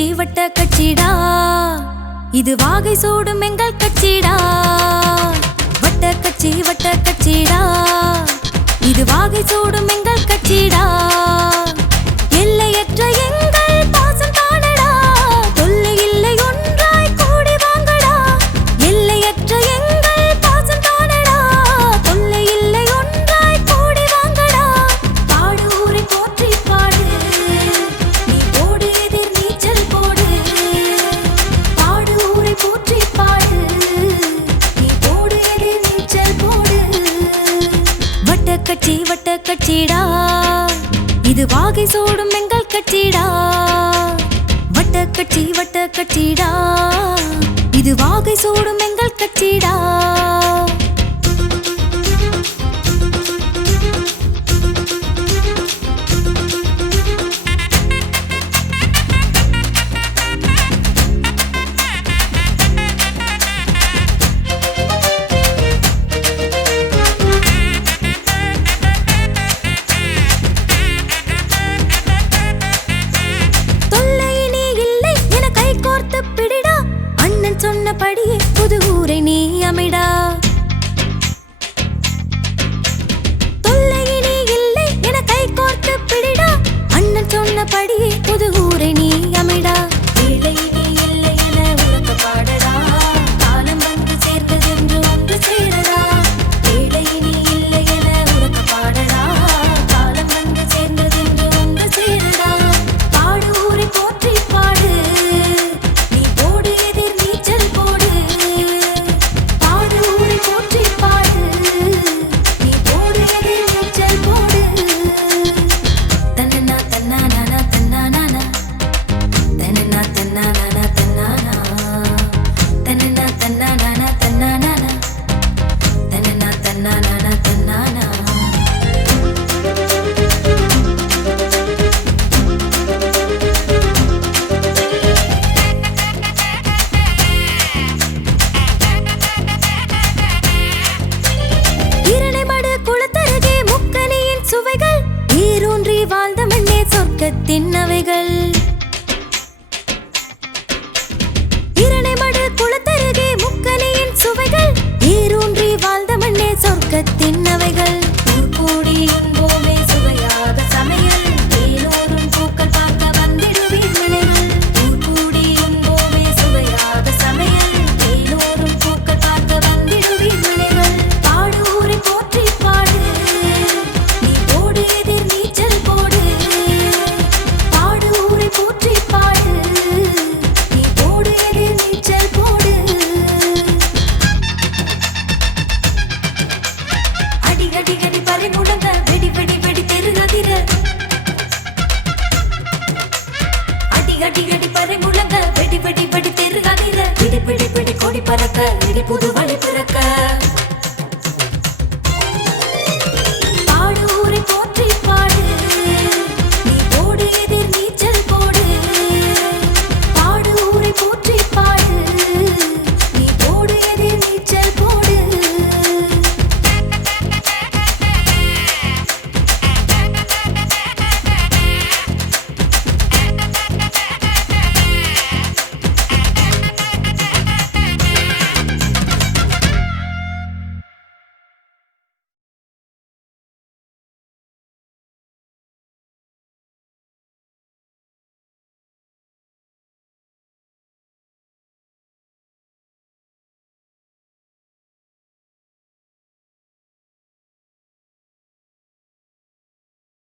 கட்சி வட்ட கட்சிடா, இது வாகை சூடும் எங்கள் கட்சிடா. வட்ட கட்சிடா, இது வாகை சூடும் எங்கள் கட்சிடா. எல்லையற்ற எங்கள் பாசம் தானடா, தொல்லை இல்லை ஒன்றாய் கூடி வாங்கடா. எல்லையற்ற எங்கள் பாசம் தானடா, தொல்லை இல்லை ஒன்றாய் கூடி வாங்கடா. பாடு ஊரை போற்றி பாடு, நீ போடு எதிர் நீச்சல் போடு. பாடு ஊரை போற்றி பாடு, நீ போடு எதிர் நீச்சல் போடு. வட்ட கட்சிடா, இது வாகை சூடும் எங்கள் கட்சிடா. வட்ட கட்சிடா, இது வாகை சூடும் எங்கள் கட்சிடா. சொன்னபடியே புது ஊரை நீ அமைடா. தொல்லை நீ இல்லை என கை கோர்த்து பிடிடா. அண்ணன் சொன்னபடியே புது ஊரை நீ அமைடா. ஏழை நீ இல்லை என உனக்கு பாடடா, காலம் வந்து சேர்ந்ததென்று ஒன்று சேரடா. ஏழை நீ இல்லை என உனக்கு பாடடா, காலம் வந்து சேர்ந்ததென்று ஒன்று சேரடா. பாடு ஊரை போற்றி பாடு, நீ போடு எதிர் நீச்சல் போடு. பாடு ஊரை போற்றி பாடு, நீ போடு எதிர் நீச்சல் போடு. தன்னனா தன்னானா தன்னானா, தன்னனா தன்னானா தன்னானா, தன்னனா தன்னானா தன்னானா, தன்னனா தன்னானா தன்னானா. இரணைமடு குளத்தருகே முக்கனியின் சுவைகள், ஈரூன்றி வாழ்ந்த மண்ணே சொர்க்கத்தின் அவைகள். இரணைமடு குளத்தருகே முக்கனியின் சுவைகள், ஈரூன்றி வாழ்ந்த மண்ணே சொர்க்கத்தின் அவைகள். கூடி உண்போமே சுவையாக சமையல், ஏனோரும் பூக்கள் பார்க்க வந்திடுவீர் நினைவில். கூடி உண்போமே சுவையாக சமையல், ஏனோரும் பூக்கள் பார்க்க வந்திடுவீர் நினைவில். பாடு ஊரை போற்றி பாடு, நீ போடு எதிர் நீச்சல் போடு. பாடு ஊரை போற்றி பாடு, நீ போடு எதிர் நீச்சல் போடு. அடி அடி அடி பறை முழங்க, வெடி வெடி வெடி தெரு அதிர. அடி அடி அடி பறை முழங்க, வெடி வெடி வெடி தெரு அதிர. பிடி பிடி பிடி கொடி பறக்க, இடி புது